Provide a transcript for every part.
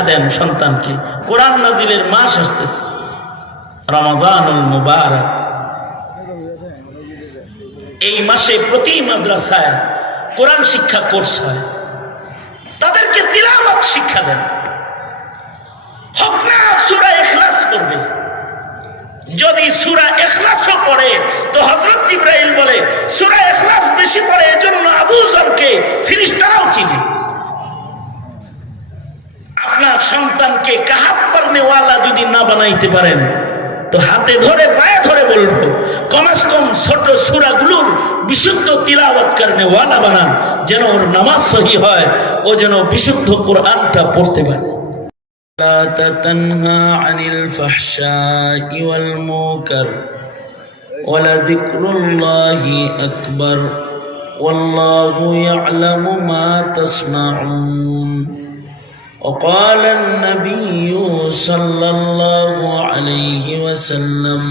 শিক্ষা দেন সন্তানকে। কোরআন নাজিলের মাস আসতেছে। রমাদানুল মুবারক। এই মাসে প্রতি মাদ্রাসায় কোরআন শিক্ষা কোর্স হয়। তাদেরকে তিলাওয়াত শিক্ষা দেন। হক না সুরা এখলাস করবে যদি সুরা এখলাসও পড়ে, তো হজরত ইব্রাহিম বলে, সুরা এখলাস বেশি পড়ে, এজন্য আবু জরকে ফিরিস্তারাও চিনে। আপনার সন্তানকে কাহাত পারনেওয়ালা যদি না বানাইতে পারেন তো হাতে ধরে পায়ে ধরে বলবো কমাস কম ছোট সুরাগুলোর বিশুদ্ধ তিলাওয়াত কারণে ওয়ালা বানান যেন ওর নামাজ সহি হয় ও যেন বিশুদ্ধ কোরআনটা পড়তে পারে لا تنهى عن الفحشاء والمنكر ولذكر الله أكبر والله يعلم ما تصنعون وقال النبي صلى الله عليه وسلم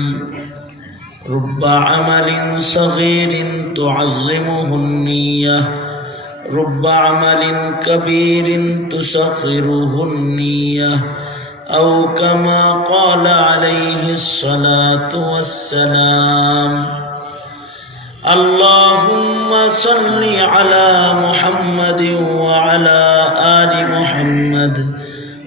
رب عمل صغير تعظمه النيه رب عمل كبير تسخره النية أو كما قال عليه الصلاة والسلام اللهم صل على محمد وعلى آل محمد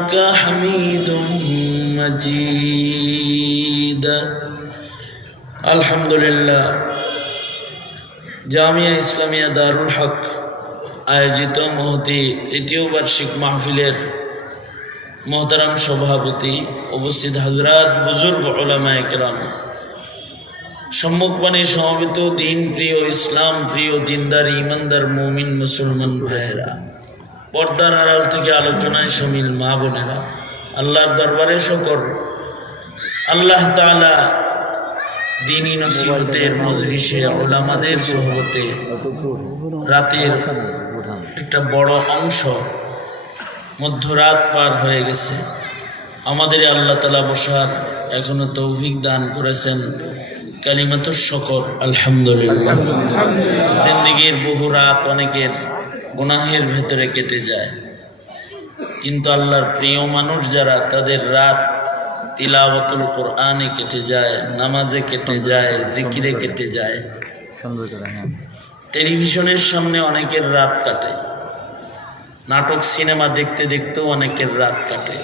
إنك حميد مجيد الحمد لله জামিয়া ইসলামিয়া দারুল হক আয়োজিত মহতি তৃতীয় বার্ষিক মাহফিলের মহতারাম সভাপতি উপস্থিত হাজরাত বুজুর্গ ওলামা একরাম সম্মুখপানে সমবেত দিন প্রিয় ইসলাম প্রিয় দিনদার ইমানদার মমিন মুসলমান ভাইয়েরা পর্দার আড়াল থেকে আলোচনায় সামিল মা বোনেরা আল্লাহর দরবারে শকর। আল্লাহ তাআলা দিনী নসিহতের মজলিসে ওলামাদের সহবতে রাতের একটা বড় অংশ মধ্যরাত পার হয়ে গেছে। আমাদের আল্লাহ তালা বসার এখনও তৌফিক দান করেছেন। কালিমাত শকর আলহামদুলিল্লাহ। জিন্দিগির বহু রাত অনেকের গুনাহের ভেতরে কেটে যায়। কিন্তু আল্লাহর প্রিয় মানুষ যারা তাদের রাত তিলাওয়াতুল কোরআনে কেটে যায় নামাজে কেটে যায় জিকিরে কেটে যায়। হ্যাঁ। টেলিভিশনের সামনে অনেকের রাত কাটে। নাটক সিনেমা দেখতে দেখতেও অনেকের রাত কাটে।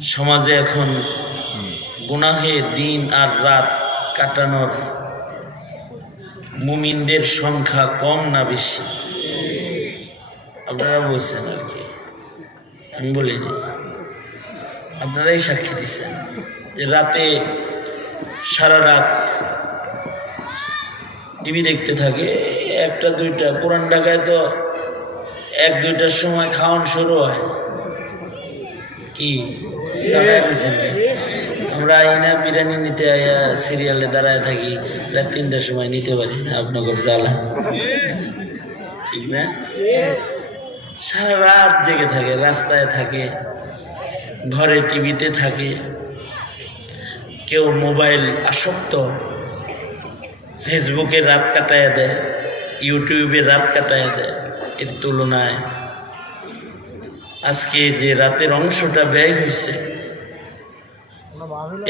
সমাজে এখন গুনাহে দিন আর রাত কাটানোর মুমিনদের সংখ্যা কম না বেশি। আপনারা বলছেন আর কি। আমি বলিনি আপনারাই সাক্ষী দিচ্ছেন যে রাতে সারা রাত টিভি দেখতে থাকে, একটা, দুইটা। পুরান ঢাকায় তো এক, দুইটার সময় খাওয়ান শুরু হয়। কি? আমরা আইনা বিরিয়ানি নিতে আয়া সিরিয়ালে দাঁড়ায় থাকি, রাত তিনটার সময় নিতে পারি না আপনাদের জ্বালা। ঠিক না? সারা রাত জেগে থাকে, রাস্তায় থাকে, ঘরে টিভিতে থাকে, কেউ মোবাইল আসক্ত, ফেসবুকে রাত কাটায় দেয়, ইউটিউবে রাত কাটায় দেয়, এর তুলনায় আজকে যে রাতের অংশটা ব্যয় হয়েছে,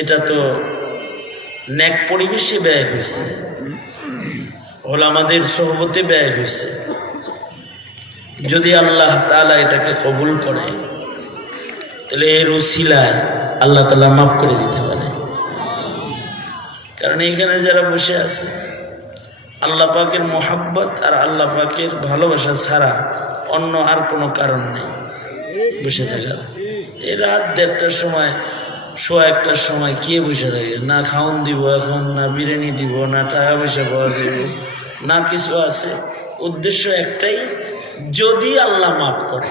এটা তো ন্যাক পরিবেশে ব্যয় হয়েছে হল আমাদের সহবতে ব্যয় হয়েছে। যদি আল্লাহ তালা এটাকে কবুল করে, তাহলে এর উসিলায় আল্লাহ তালা মাফ করে দিতে পারে। কারণ এখানে যারা বসে আছে, আল্লাহ পাকের মোহাব্বত আর আল্লাহ পাকের ভালোবাসা ছাড়া অন্য আর কোনো কারণ নেই। বসে থাকার এই রাত দেড়টার সময় শো একটার সময় কে বসে থাকে। না খাওন দিব এখন, না বিরিয়ানি দিব, না টাকা পয়সা পাওয়া যাব, না কিছু আছে। উদ্দেশ্য একটাই যদি আল্লাহ মাফ করে,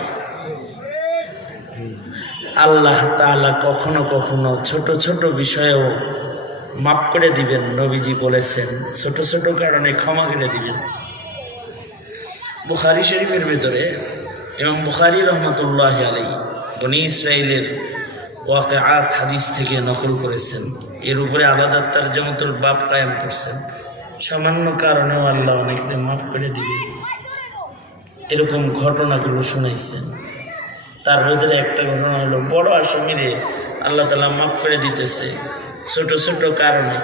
আল্লাহ তাআলা কখনো কখনো ছোট ছোট বিষয়েও মাফ করে দিবেন, নবীজি বলেছেন। ছোট ছোট কারণে ক্ষমা করে দিবেন। বুখারি শরীফের ভেতরে এবং বুখারি রহমতুল্লাহ আলাই বনি ইসরায়েলের ওয়াকাত হাদিস থেকে নকল করেছেন। এর উপরে আলাদা তার জমতুল বাপ কায়েম করছেন। সামান্য কারণেও আল্লাহ অনেককে মাফ করে দিবে এরকম ঘটনাগুলো শুনাইছেন। তার ভেতরে একটা ঘটনা হলো, বড় আসামিরে আল্লাহ তালা মাফ করে দিতেছে, ছোট ছোট কারণে।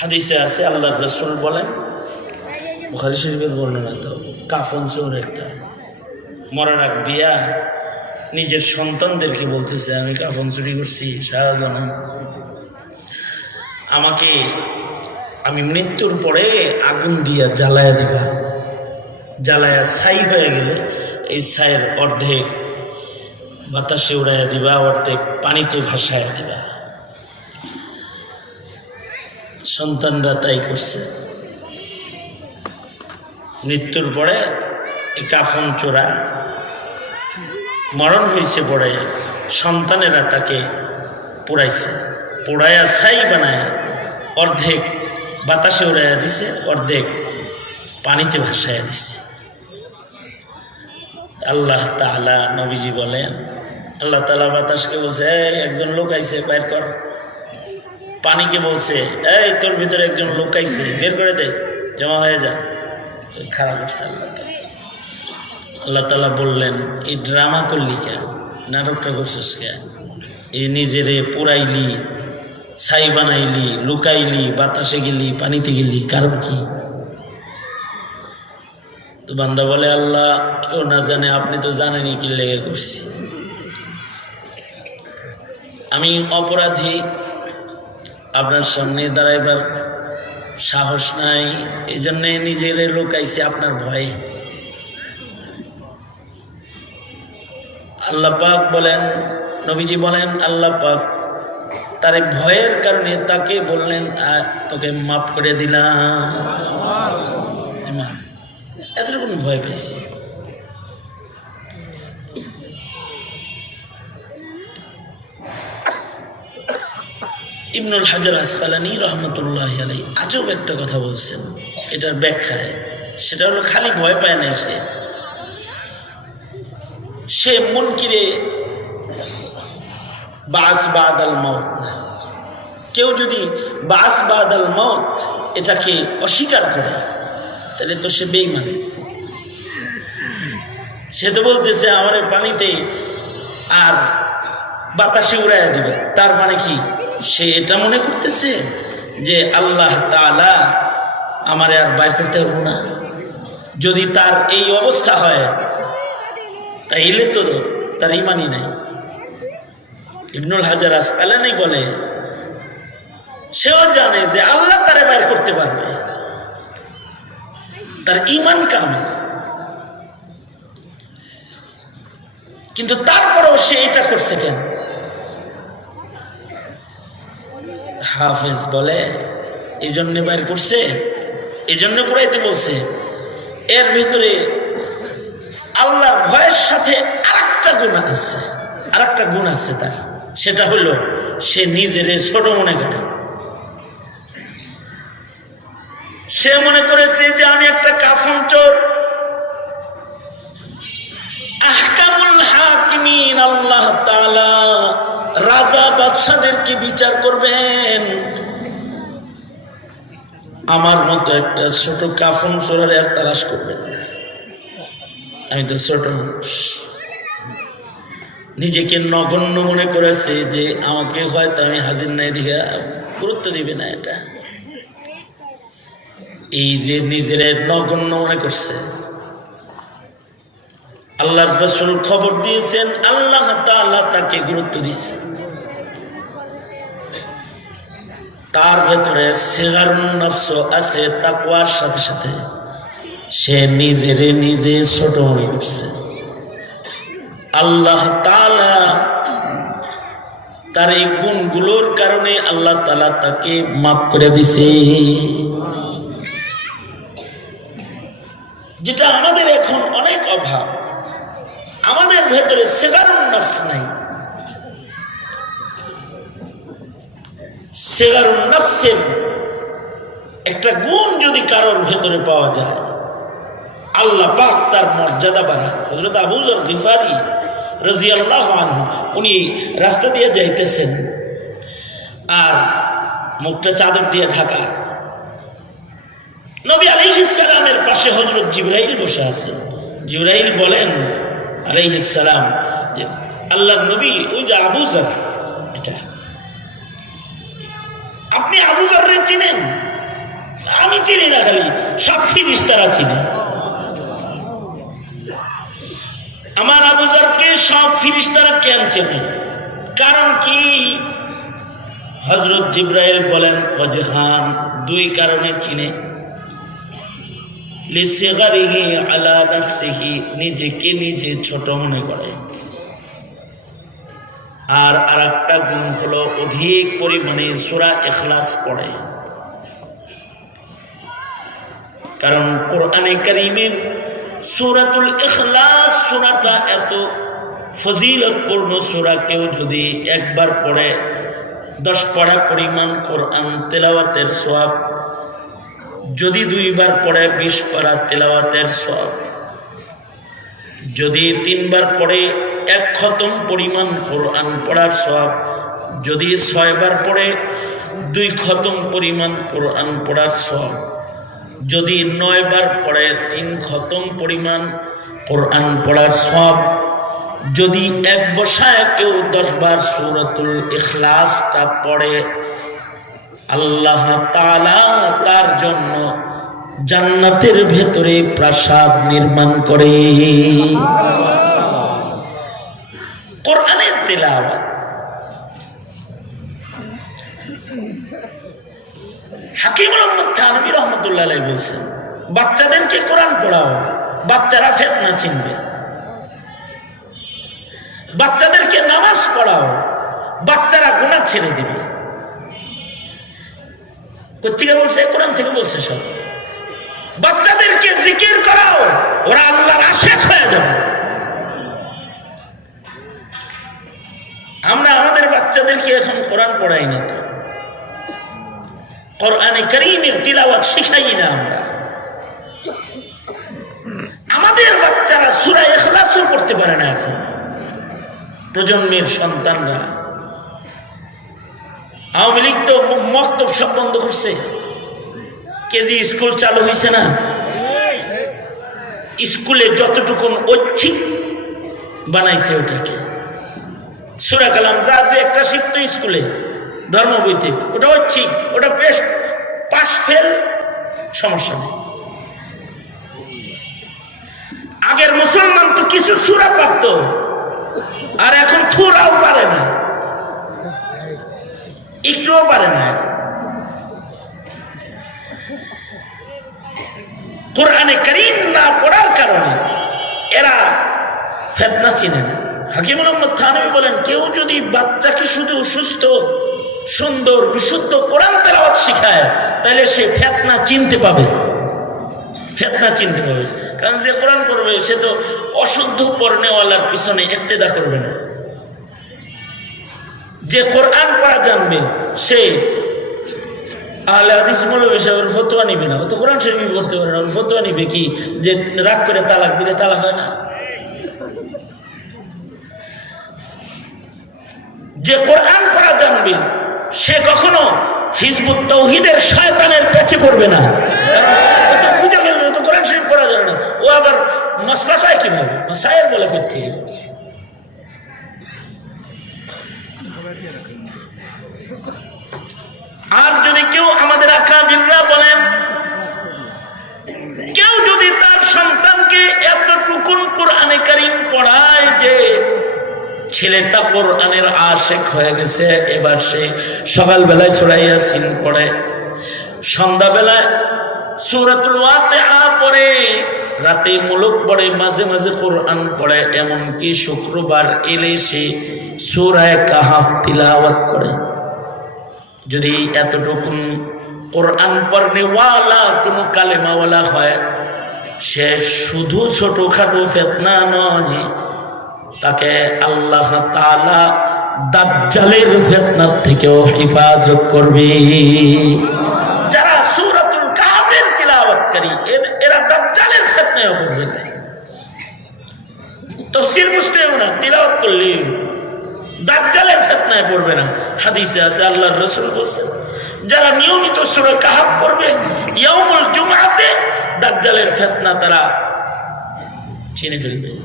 হাদিসে আছে আল্লাহ রসুল বলেন, বুখারি শরীফের বর্ণনা তো, কাফন চোর একটা। মরার আগ বিয়া নিজের সন্তানদেরকে বলতেছে, আমি কাফন চুরি করছি, সারা জনম। আমাকে আমি মৃত্যুর পরে আগুন দিয়া জ্বালায়া দিবা। জ্বালায়া ছাই হয়ে গেলে এই ছাইয়ের অর্ধেক বাতাসে উড়াইয়া দিবা, অর্ধেক পানিতে ভাসায়া দিবা। সন্তানরা তাই করছে। মৃত্যুর পরে কাফন চোরা মরণ হয়েছে পরে সন্তানেরা তাকে পোড়াইছে। পোড়াইয়া ছাই বানায় অর্ধেক বাতাসে উড়াইয়া দিছে, অর্ধেক পানিতে ভাসাইয়া দিছে। আল্লাহ তাআলা নবীজি বলেন, আল্লাহ তালা বাতাসকে বলছে, এই একজন লোক আইছে বাইর কর। পানিকে বলছে, এই তোর ভিতরে একজন লোক আইছে, বের করে দে, জমা হয়ে যা। খারাপ করছে আল্লাহ আল্লাহ তালা বললেন, এই ড্রামা করলি কেন? নাটকটা করছিস কেন? এই নিজেরে পুরাইলি ছাই বানাইলি, লুকাইলি, বাতাসে গেলি, পানিতে গেলি, কারণ কি? তো বান্দা বলে, আল্লাহ, কেউ না জানে, আপনি তো জানেনই কি লেগে করছি। আমি অপরাধী, আপনার সামনে দাঁড়াইবার সাহস নাই এই জন্যে নিজের লোকাইছে আপনার ভয়ে। আল্লাহ পাক বলেন, নবীজি বলেন, আল্লাহ পাক তার ভয়ের কারণে তাকে বললেন "আ, তোকে মাফ করে দিলাম। এতরকম ভয় পেয়েছি? ইবনুল হাজার আসকালানি রহমতুল্লাহ আলাই আজব একটা কথা বলছেন এটার ব্যাখ্যায়। সেটা হলো খালি ভয় পায় না সে। সে মুনকিরে বাস বাদ আল মত। কেউ যদি বাস বাদ আল মত এটাকে অস্বীকার করে, তাহলে তো সে বেইমান সে তো বলতেছে, আমার পানিতে আর বাতাসে উড়াইয়া দিবে। তার মানে কি? সে এটা মনে করতেছে যে আল্লাহ তাআলা আমার আর বাইর করতে পারব না। যদি তার এই অবস্থা হয়, তাইলে তো তার ইমানই নাই। ইবনুল হাজার আসকালানি বলে, সেও জানে যে আল্লাহ তারে বাইর করতে পারবে। তার ইমান কামিল কিন্তু তারপরেও সে এটা করছে কেন? হাফেজ বলে এই জন্যে বাইর করছে এই জন্য পড়াইতে বলছে, এর ভিতরে আল্লাহর ভয়ের সাথে আরেকটা গুণ আছে, আরেকটা গুণ আছে তার। সেটা হলো, সে নিজের ছোট মনে করে। সে মনে করেছে যে আমি একটা কাফন চোর। আহকামুল হাকিমিন, আল্লাহ রাজা বাদশাদেরকে বিচার করবেন। আমার মতো একটা ছোট কাফন চোরের তালাশ করবেন। আমি তো ছোট মানুষ। নিজেকে নগণ্য মনে করেছে যে আমাকে হয়তো আমি হাজির নাই দিকে গুরুত্ব দিবে না এটা। এই যে নিজের নগণ্য মনে করছে। আল্লাহর রসুল খবর দিয়েছেন, আল্লাহ তাআলা তাকে গুরুত্ব দিচ্ছে তার ভেতরে সেগারুন নফস আছে, তাকওয়ার সাথে সাথে। সে নিজেরে নিজে ছোট মনে করছে। আল্লাহ তাআলা তার এই গুণগুলোর কারণে আল্লাহ তালা তাকে মাফ করে দিছে। যেটা আমাদের এখন অনেক অভাব। আমাদের ভেতরে সেগারুন নফস নাই। সেগারুন নফসের একটা গুণ যদি কারোর ভেতরে পাওয়া যায়, আল্লাহ পাক তার মর্যাদা বাড়ায় হজরত আবুজর গিফারি রাজি উনি রাস্তা দিয়ে যাইতেছেন। আর মুখটা চাদর দিয়ে ঢাকা। নবী আলাইহিসসালামের পাশে হজরত জিব্রাইল বসে আছেন। জিব্রাইল বলেন আলাইহিসসালাম যে আল্লাহ নবী, ওই যে আবুজার এটা। আপনি আবুজাররে চিনেন? আমি চিনি না খালি সব ফিরিস্তারা চিনি। আমার আবুজারকে সব ফিরিস্তারা কেন চেনে কারণ কি? হজরত জিব্রাইল বলেন ওজহান দুই কারণে চিনে। আলা নাফসিহি, নিজেকে নিজে ছোট মনে করে। আর আরেকটা গুণ হলো, অধিক পরিমাণে সূরা ইখলাস পড়ে। কারণ কোরআনে কারীমের সূরাতুল ইখলাস, সূরাটা এত ফজিলতপূর্ণ সূরা, কেউ যদি একবার পড়ে, দশ পড়া পরিমাণ কোরআন তেলাওয়াতের সওয়াব, যদি দুইবার পড়ে বিশ পারা তেলাওয়াতের সওয়াব, যদি তিনবার পড়ে এক খতম পরিমাণ কোরআন পড়ার সওয়াব, যদি ছয়বার পড়ে দুই খতম পরিমাণ কোরআন পড়ার সওয়াব যদি নয়বার পড়ে তিন খতম পরিমাণ কোরআন পড়ার সব যদি এক বসায় কেউ দশবার সুরতুল ইখলাসটা পড়ে আল্লাহ তার জন্য জান্নাতের ভেতরে প্রাসাদ নির্মাণ করে। কোরআনের তেলাওয়াত হাকিম মোহাম্মদ থানবী রহমতুল্লাহ বলছেন, বাচ্চাদেরকে কোরআন পড়াও, বাচ্চারা ফেতনা চিনবে। বাচ্চাদেরকে নামাজ পড়াও, বাচ্চারা গুণা ছেড়ে দিবে। কোথেকে বলছে? কোরআন থেকে বলছে সব। বাচ্চাদেরকে জিকির করাও, ওরা আল্লাহর আশেক হয়ে যাবে। আমরা আমাদের বাচ্চাদেরকে এখন কোরআন পড়াই না তো। কোরআনে করিমের তিলাওয়াত শিখাই না আমরা। আমাদের বাচ্চারা সুরা এখলাসও করতে পারে না এখন। প্রজন্মের সন্তানরা। আওয়ামী লীগ তো মক্তব সব বন্ধ করছে। কেজি স্কুল চালু হয়েছে না। স্কুলে যতটুকুন ঐচ্ছিক বানাইছে ওটাকে। সুরা কালাম যা দু একটা শিখতো স্কুলে। ধর্ম ওটা ঐচ্ছিক ওটা বেশ পাশ ফেল, সমস্যা নেই। আগের মুসলমান তো কিছু সুরা পারত, আর এখন থুরাও পারে না। একটুও পারে না। কোরআনে করিম না পড়ার কারণে এরা ফেতনা চিনে না। হাকিম মোহাম্মদ থানবী বলেন, কেউ যদি বাচ্চাকে শুধু সুস্থ সুন্দর, বিশুদ্ধ কোরআন তেলাওয়াত শিখায় তাহলে সে ফেতনা চিনতে পাবে। ফেতনা চিনতে পাবে। কারণ যে কোরআন পড়বে, সে তো অশুদ্ধ পড়নেওয়ালার পিছনে একতেদা করবে না। যে কোরআন পড়া জানবে, সে আহলে হাদিস মৌলবী সাহেবের ফতোয়া নিবে না। ও তো কোরআন শরীফ করতে পারে না। ওর ফতোয়া নিবে কি? যে রাগ করে তালাক দিলে তালাক হয় না? যে কোরআন পড়া জানবে সে কখনো হিজবুত তৌহিদের শয়তানের পেছে পড়বে না। ও আবার কীভাবে? বলে করতে আর যদি কেউ আমাদের আকাবিররা বলেন, কেউ যদি তার সন্তানকে এতটুকুন কোরআনে কারিম পড়ায় যে ছেলেটা কোরআনের আশেক হয়ে গেছে। এবার সে সকালবেলায় সুরাইয়া সিন পড়ে। সন্ধ্যাবেলায় সুরাতুল ওয়াকিআ পড়ে। রাতে মুলুক পড়ে, মাঝে মাঝে কোরআন পড়ে। এমনকি শুক্রবার এলে সে সুরায় কাহাফ তিলাওয়াত করে। যদি এতটুকুন কোরআন পড়নেওয়ালা কোনো কালেমাওয়ালা হয়, সে শুধু ছোটখাটো ফেতনা নয় তাকে আল্লাহ দাজ্জালের ফেতনার থেকেও হেফাজত করবে। যারা সূরাতুল কাহফের তিলাওয়াতকারী, এর- দাজ্জালের ফেতনায় পড়বে তফসির বুঝতে হবে না তিলাওয়াত করলে দাজ্জালের ফেতনায় পড়বে না। হাদিসে আছে, আল্লাহর রাসূল বলছেন যারা নিয়মিত সূরা কাহাফ পড়বে, ইয়াউমুল জুমআতে দাজ্জালের ফেতনা তারা চিনে ফেলবে।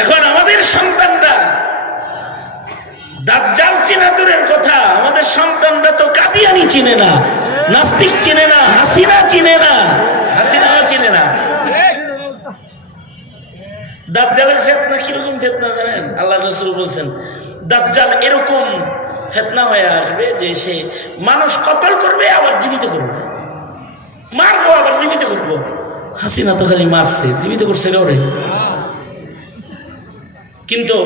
এখন আমাদের সন্তানরা দাজ্জাল চিনা দূরের কথা, আমাদের সন্তানরা তো কাদিয়ানি চিনে না, নাস্তিক চিনে না, হাসিনা চিনে না। হাসিনা চিনে না। দাজ্জালের ফেতনা কীরকম ফেতনা জানেন? আল্লাহ রসুল বলছেন, দাজ্জাল এরকম ফেতনা হয়ে আসবে যে সে মানুষ কতল করবে, আবার জীবিত করবে। মারবো, আবার জীবিত করব। হাসিনা তো খালি মারছে, জীবিত করছে কাউরে? কিন্তু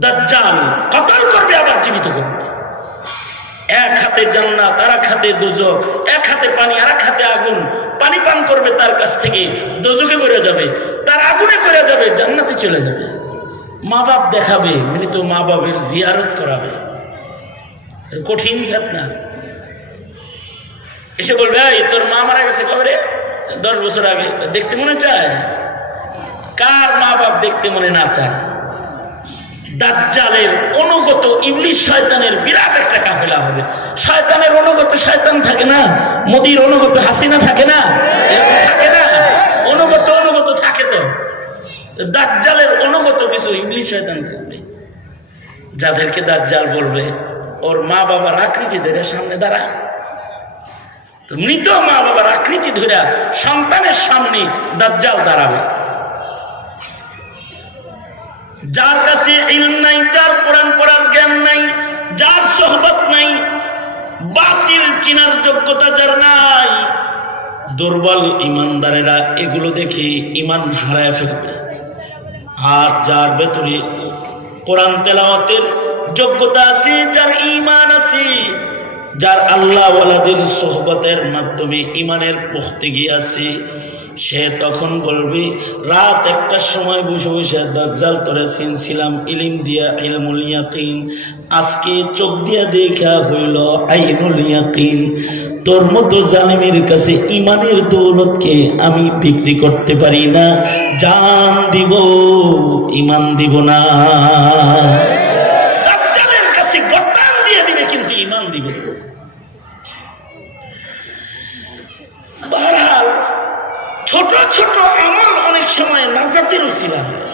দাজ্জাল কতল করবে আবার জীবিত করবে? এক হাতে জান্নাত, আর এক হাতে দুজক, এক হাতে পানি, আর এক হাতে আগুন। পানি পান করবে তার কাছ থেকে, দোজকে বেড়ে যাবে। তার আগুনে বেড়ে যাবে, জান্নাতে চলে যাবে। মা বাপ দেখাবে মৃত মা বাবের জিয়ারত করাবে। কঠিন খাত না। এসে বলবে, এই, তোর মা মারা গেছে কবে দশ বছর আগে। দেখতে মনে চায়? কার মা বাপ দেখতে মনে না চায়? দাজ্জালের অনুগত ইংলিশ শয়তানের বিরাট একটা কাফেলা হবে। শয়তানের অনুগত শয়তান থাকে না, মোদির অনুগত হাসিনা থাকে না থাকে না। অনুগত অনুগত থাকে তো। দাজ্জালের অনুগত কিছু ইংলিশ শয়তান করবে। যাদেরকে দাজ্জাল বলবে, ওর মা বাবার আকৃতি ধরে সামনে দাঁড়া। মৃত মা বাবার আকৃতি ধরে সন্তানের সামনে দাজ্জাল দাঁড়াবে। যার কাছে ইলম নাই, যার কোরআন পড়ার জ্ঞান নাই, যার সহবত নাই, বাতিল চিনার যোগ্যতা যার নাই, দুর্বল ইমানদারেরা এগুলো দেখে ইমান হারায় ফেলবে। আর যার ভেতরে কোরআন তেলাওয়াতের যোগ্যতা আছে, যার ইমান আছে, যার আল্লাহ সোহবতের মাধ্যমে ইমানের পক্ষতে গিয়ে আছে সে তখন বলবে, রাত একটার সময় বসে বসে দাজ্জাল তোরে চিনছিলাম, ইলিম দিয়া ইলমুল ইয়াকিন। আজকে চোখ দিয়া দেখা হইল আইনুল ইয়াকিন। তোর মতো জালিমের কাছে ইমানের দৌলতকে আমি বিক্রি করতে পারি না। জান দিব, ইমান দিব না দাজ্জালের কাছে গর্দান দিয়ে দিবে কিন্তু ইমান দিবে না। বহরহাল ছোট ছোট আমল অনেক সময় নাজাতের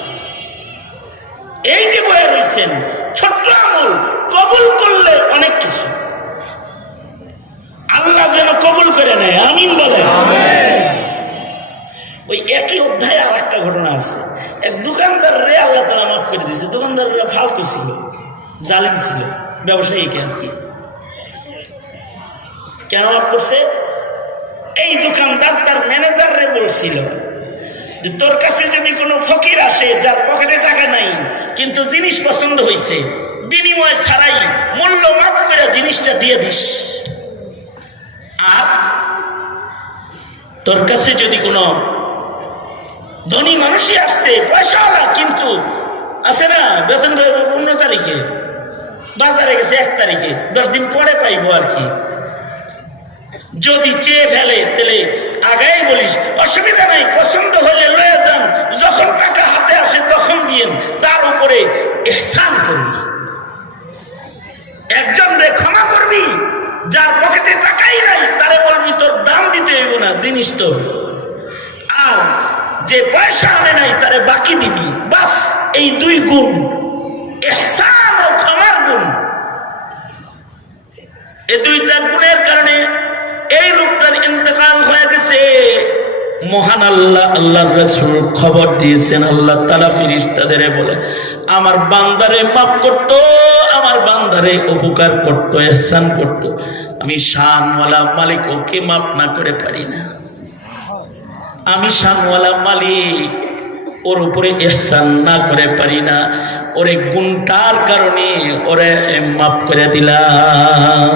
এই যে বয়ে রয়েছেন ছোট্ট আমল, কবুল করলে অনেক কিছু। আল্লাহ যেন কবুল করে নেয়, আমিন বলে ওই একই অধ্যায়ে আর একটা ঘটনা আছে। এক দোকানদার রে আল্লাহ তালা মাফ করে দিয়েছে। দোকানদার রে ফালতু ছিল, জালিম ছিল, ব্যবসায়ীকে আর কি। কেন মাফ করছে? এই দোকানদার তার ম্যানেজারে বলছিল যে তোর কাছে যদি কোনো ফকির আসে, যার পকেটে টাকা নাই, কিন্তু জিনিস পছন্দ হয়েছে বিনিময় ছাড়াই মূল্য মাপ করে জিনিসটা দিয়ে দিস। আর তোর কাছে যদি কোনো ধনী মানুষই আসছে, পয়সাওয়ালা, কিন্তু আছে না, বেতন পনেরো তারিখে, বাজারে গেছে এক তারিখে, দশ দিন পরে পাইবো আর কি। যদি চেয়ে ফেলে, তাহলে আগাই বলিস। অসুবিধা নাই, পছন্দ হলে লয়ে যান। যখন টাকা হাতে আসে, তখন দিয়েন। তার উপরে এহসান করবি। একজন রে ক্ষমা করবি, যার পকেটে টাকাই নাই, তারে বলবি, তোর দাম দিতে হইব না, জিনিস তো। আর যে পয়সা আনে নাই, তারে বাকি দিবি। বাস, এই দুই গুণ। এহসান ও ক্ষমার গুণ। এই দুইটা গুণের কারণে ইন্তেকাল হয়ে গেছে। মহান আল্লাহ আল্লাহ রসুল খবর দিয়েছেন, আল্লাহ তালা ফিরিস্তাদের বলে, আমার বান্দারে মাফ করতো, আমার বান্দারে উপকার করতো, এহসান করতো। আমি শানওয়ালা মালিক, ওকে মাফ না করে পারি না। আমি শানওয়ালা মালিক, ওর উপরে এহসান না করে পারি না। ওরে গুণটার কারণে ওরে মাফ করে দিলাম।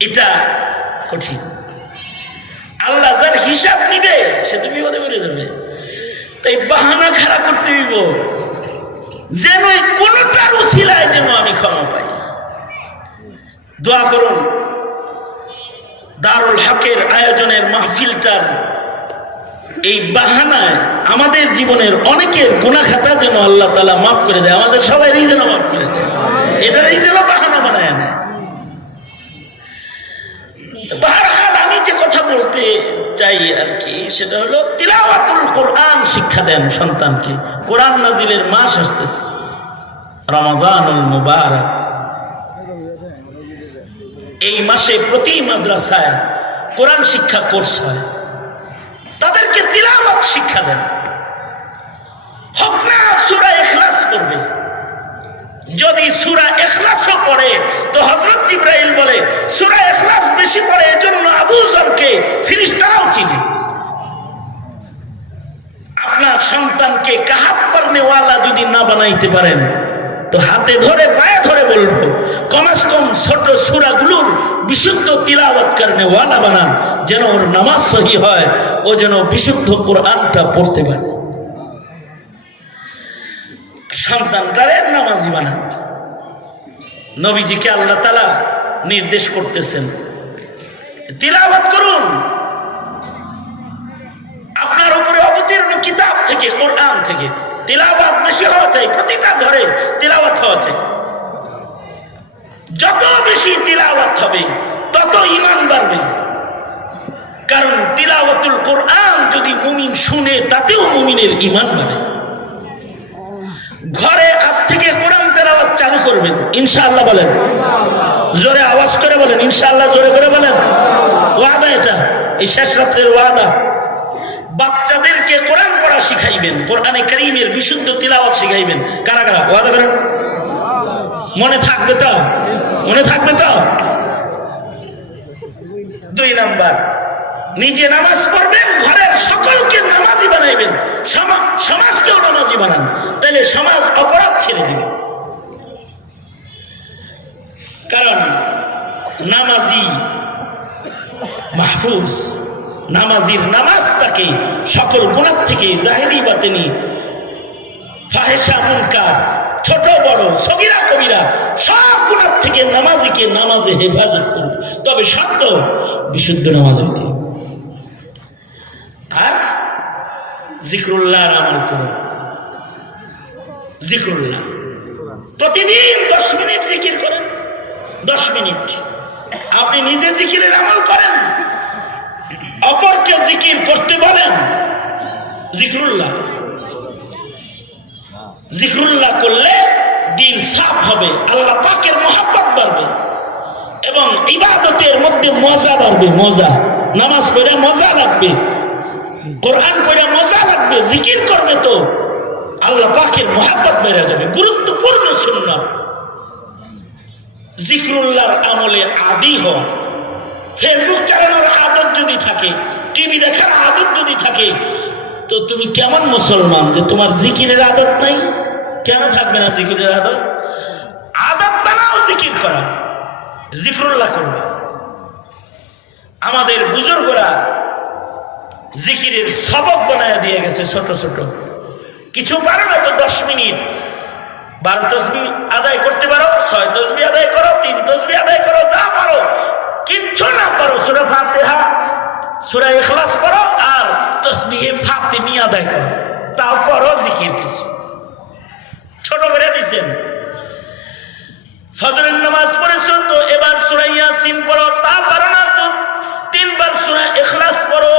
এটা কঠিন। আল্লাহ যার হিসাব নিবে, সে তো বিপদে পড়ে যাবে। তাই বাহানা খারাপ করতে দিব যেন কোনটার উচিলায় যেন আমি ক্ষমা পাই। দোয়া করুন। দারুল হকের আয়োজনের মাহফিলটার এই বাহানায় আমাদের জীবনের অনেকের গুণা খাতা যেন আল্লাহ তালা মাফ করে দেয়। আমাদের সবাই রিজেন মাফ করে দেয়। এটা রিজেন বাহানা বানায়। বারহাল আমি যে কথা বলতে চাই আর কি, সেটা হলো তিলাওয়াতুল কোরআন শিক্ষা দেন সন্তানকে। কোরআন নাজিলের মাস আসতেছে। রমাদানুল মুবারক। এই মাসে প্রতি মাদ্রাসায় কোরআন শিক্ষা কোর্স হয়। তাদেরকে তিলাওয়াত শিক্ষা দেন হক না সূরা ইখলাস করবে যদি সুরা এখলাসও পড়ে, তো হজরত জিব্রাইল বলে, সুরা এখলাস বেশি পড়ে এজন্য আবু জরকে ফিরিস্তারাও চিনে। আপনার সন্তানকে কাহাত পারনেওয়ালা যদি না বানাইতে পারেন, তো হাতে ধরে, পায়ে ধরে বলব কমাস কম ছোট সুরাগুলোর বিশুদ্ধ তিলাওয়াত কারণে ওয়ালা বানান, যেন ওর নামাজ সহি হয়, ও যেন বিশুদ্ধ কোরআনটা পড়তে পারে। সন্তানটারে নামাজি বানান। নবীজিকে আল্লাহ তালা নির্দেশ করতেছেন। তিলাবাত করুন। আপনার উপরে অবতীর্ণ কিতাব থেকে, কোরআন থেকে তিলাবাত বেশি হওয়া চাই, প্রতিটা ঘরে তিলাবাত হওয়া চাই। যত বেশি তিলাওয়াত হবে, তত ইমান বাড়বে। কারণ তিলাওয়াতুল কোরআন যদি মুমিন শুনে, তাতেও মুমিনের ইমান বাড়ে ঘরে আজ থেকে কোরআন তেলাওয়াত চালু করবেন, ইনশাআল্লাহ বলেন। জোরে আওয়াজ করে বলেন, ইনশাআল্লাহ জোরে করে বলেন। ওয়াদা এটা, এই শেষ রাত্রের ওয়াদা। বাচ্চাদেরকে কোরআন পড়া শিখাইবেন, কোরআনে করিমের বিশুদ্ধ তিলাওয়াত শিখাইবেন। কারা কারা? ওয়াদা করেন। মনে থাকবে তো? মনে থাকবে তো? দুই নাম্বার, নিজে নামাজ পড়বেন, ঘরের সকলকে নামাজি বানাইবেন। সমাজকেও নামাজি বানান। তাহলে সমাজ অপরাধ ছেড়ে দিবে। কারণ নামাজি মাহফুজ, নামাজির নামাজ তাকে সকল গুণার থেকে জাহেরি বাতেনি ফাহেসা মুনকার, ছোট, বড়, সগিরা, কবিরা, সব গুণার থেকে নামাজিকে নামাজে হেফাজত করবে তবে শব্দ বিশুদ্ধ নামাজ হইতে হবে। আর জিক্রুল্লাহর আমল করুন। জিক্রুল্লাহ। প্রতিদিন দশ মিনিট জিকির করেন। দশ মিনিট। আপনি নিজে জিকিরের আমল করেন। অপরকে জিকির করতে বলেন, জিকরুল্লাহ। জিকরুল্লাহ করলে দিন সাফ হবে, আল্লাহ পাকের মহাব্বত বাড়বে এবং ইবাদতের মধ্যে মজা বাড়বে, মজা। নামাজ পড়ে মজা লাগবে, কোরআন পড়ে মজা লাগবে, জিকির করবে তো আল্লাহ পাকের মহাব্বত বেড়ে যাবে। গুরুত্বপূর্ণ শুনলাম জিক্রুল্লাহর আমলে আদি হওয়া ফেসবুক চালানোর আদত যদি থাকে, টিভি দেখার আদত যদি থাকে, তো তুমি কেমন মুসলমান যে তোমার জিকিরের আদত নাই? কেন থাকবে না জিকিরের আদত? আদত বানাও, জিকির করা। জিক্রুল্লাহ করবে। আমাদের বুজুর্গরা জিকিরের সবক বানায় দিয়ে গেছে ছোট ছোট। কিছু পারো না তো দশ মিনিট। বারো তসবি আদায় করতে পারো, ছয় তসবি আদায় করো, তিন তসবি আদায় করো, যা পারো। কিচ্ছু না পারো, সুরা ফাতেহা, সুরা ইখলাস পড়ো আর তসবিহে ফাতেমি আদায় করো। তাও করো জিকির কিছু। ছোট করে দিছেন। ফজরের নামাজ পড়েছো, তো এবার সুরাইয়া ইয়াসিন পড়ো। তা পারো না, তো তিনবার সুরা এখলাস পড়ো,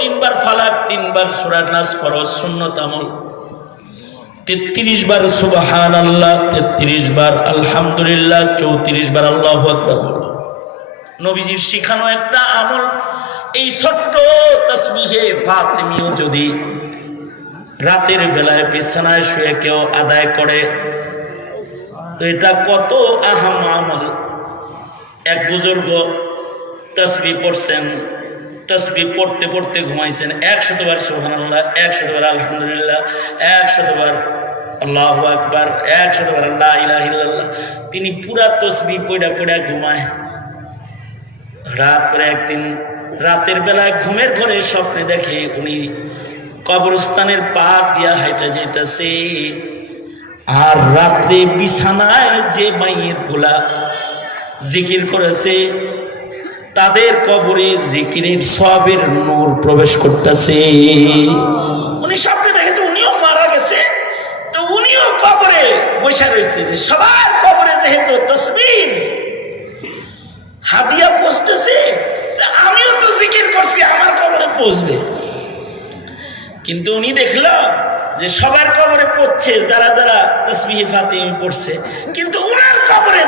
তিনবার ফালাক, তিনবার সুরা নাস পড়ো। সুন্নত আমল তেত্রিশ বার সুবাহান আল্লাহ তেত্রিশ বার আলহামদুলিল্লাহ, চৌত্রিশ বার আল্লাহ নবীজির শিখানো একটা আমল, এই ছোট্ট তসবিহে ফাতেমিও যদি রাতের বেলায় বিছানায় শুয়ে কেউ আদায় করে, তো এটা কত আহাম আমল। এক বুজুর্গ তসবি পড়ছেন তসবি পড়তে পড়তে ঘুমাইছেন। একশতবার সুবহানাল্লাহ, একশতবার আলহামদুলিল্লাহ, একশতবার আল্লাহ আকবার, একশতবার আল্লাহ ইলাহা ইল্লাল্লাহ। তিনি পুরা তসবি পড়া পড়া ঘুমায়। রাত করে একদিন রাতের বেলায় ঘুমের ঘরে স্বপ্নে দেখে উনি কবরস্থানের পা দিয়া হাইটা যাইতেছে। আর রাত্রে বিছানায় যে মাইয়েতগুলা জিকির করেছে তাদের কবরে জিকিরের সবের নূর প্রবেশ করতেছে। উনি স্বপ্নে দেখেছে, উনিও মারা গেছে। তো উনিও কবরে বসে রয়েছে যে সবার কবরে যেহেতু তসবির হাদিয়া পৌঁছতেছে আমিও তো জিকির করছি, আমার কবরে পৌঁছবে। কিন্তু উনি দেখল যে সবার কবরে পড়ছে, যারা যারা তসবিহি ফাতিমি পড়ছে। কিন্তু উনার কবরে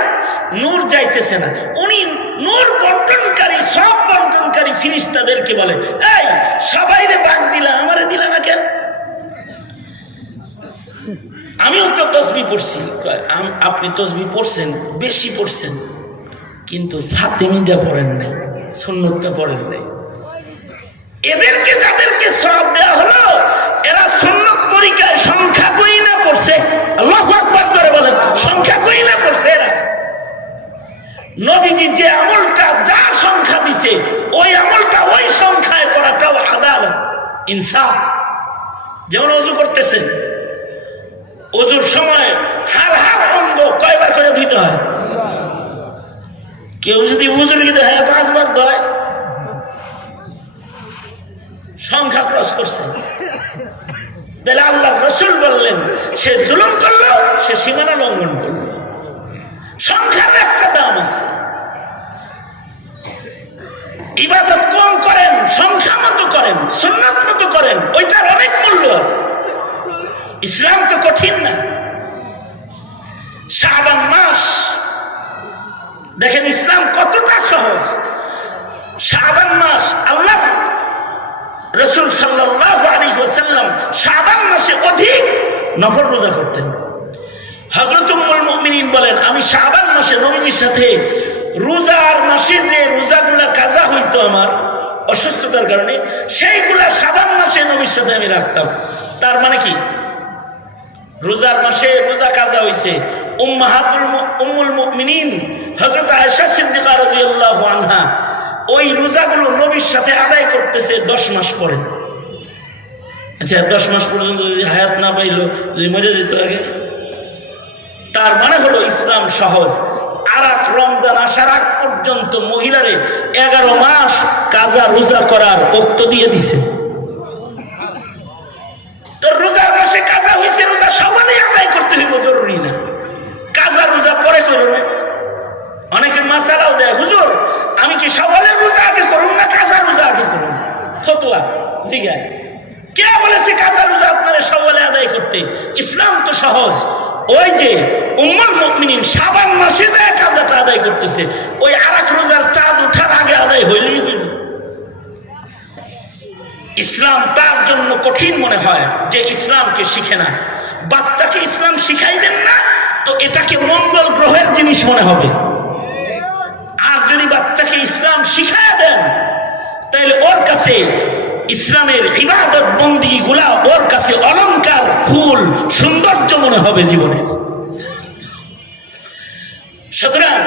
নূর যাইতেছে না। উনি নূর বন্টনকারী, সব বন্টনকারী ফিরিস্তাদেরকে বলে, এই সবাইরে বাগ দিলা, আমারে দিলা না কেন? আমিও তো তসবি পড়ছি আপনি তসবি পড়ছেন, বেশি পড়ছেন, কিন্তু ফাতেমিটা পড়েন নাই, সুন্নতটা পড়েন নাই। এদেরকে যাদেরকে সব দেওয়া হলো, এরা সুন্নত তরিকায় সংখ্যা কই না পড়ছে, আল্লাহ করে বলেন, সংখ্যা কই না পড়ছে এরা। নবীজি যে আমলটা যা সংখ্যা দিছে, ওই আমলটা ওই সংখ্যায় করাটাও আদালত, ইনসাফ। যেমন অজু করতেছেন অজুর সময় হার হার অঙ্গ কয়বার করে ধুইতে হয়? কেউ যদি বুজুর্গি দেয় পাঁচবার দেয় সংখ্যা ক্রস করছে। তাহলে আল্লাহ রসুল বললেন, সে জুলুম করল সে সীমানা লঙ্ঘন করল। সংখ্যার একটা দাম আছে। ইবাদত কম করেন, সংখ্যা মতো করেন, সুন্নাত মতো করেন, ওইটার অনেক মূল্য আছে। ইসলাম তো কঠিন না। শাবান মাস, দেখেন ইসলাম কতটা সহজ। শাবান মাস, আল্লাহ রসুল সাল্লাহ আলী ওসাল্লাম শাবান মাসে অধিক নফর রোজা করতেন। হজরত উম্মুল মুমিনিন বলেন, আমি শাবান মাসে নবীজির সাথে রোজার মাসে যে রোজাগুলা কাজা হইতো আমার অসুস্থতার কারণে, সেইগুলা শাবান মাসে নবীর সাথে আমি রাখতাম। তার মানে কি? রোজার মাসে রোজা কাজা হইছে। উম্মাহাতুল উম্মুল মুমিনিন, হযরত আয়েশা সিদ্দিকা রাদিয়াল্লাহু আনহা ওই রোজাগুলো নবীর সাথে আদায় করতেছে দশ মাস পরে। আচ্ছা দশ মাস পর্যন্ত যদি হায়াত না পাইলো, যদি মরে যেত আগে? তার মানে হলো ইসলাম সহজ। আর এক রমজান আসার আগ পর্যন্ত মহিলারে এগারো মাস কাজা রোজা করার অক্ত দিয়ে দিছে। রোজা কাজা সবারই আদায় করতে জরুরি না। পরে অনেকে দেয়, হুজুর, আমি কি সবালের রোজা আগে করুন না কাজা রোজা আগে করুন ফতুয়া, জিগায়। কে বলেছে কাজা রোজা আপনারা সবালে আদায় করতে? ইসলাম তো সহজ। ওই যে উম্মুল মুমিনিন শাবান মাসে যায় কাজাটা আদায় করতেছে। ওই আরাক রোজার চাঁদ ওঠার আগে আদায় হইলেই হইল। ইসলাম তার জন্য কঠিন মনে হয় যে ইসলামকে শিখে না। বাচ্চাকে ইসলাম শিখাইবেন না, তো এটাকে মঙ্গল গ্রহের জিনিস মনে হবে। আর যদি বাচ্চাকে ইসলাম শিখায় দেন তাহলে ওর কাছে ইসলামের ইবাদত বন্দি গুলা ওর কাছে অলংকার, ফুল, সৌন্দর্য মনে হবে জীবনে। সুতরাং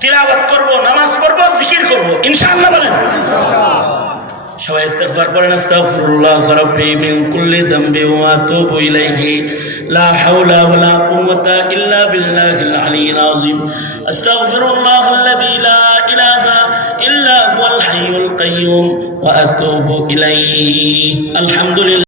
তিলাবাত করব, নামাজ পড়ব, জিকির করব। ইনশাআল্লাহ বলেন। সবাই ইস্তেগফার করেন আস্তাগফিরুল্লাহ রাব্বি মিন কুল্লি যামবি ওয়া আতুবু ইলাইহি। লা হাওলা ওয়ালা কুওয়াতা ইল্লা বিল্লাহিল আলিয়্যিল আযীম। আস্তাগফিরুল্লাহ আল্লাযী লা ইলাহা ইল্লা হুয়াল হাইয়ুল আলহামদুলিল্লাহ।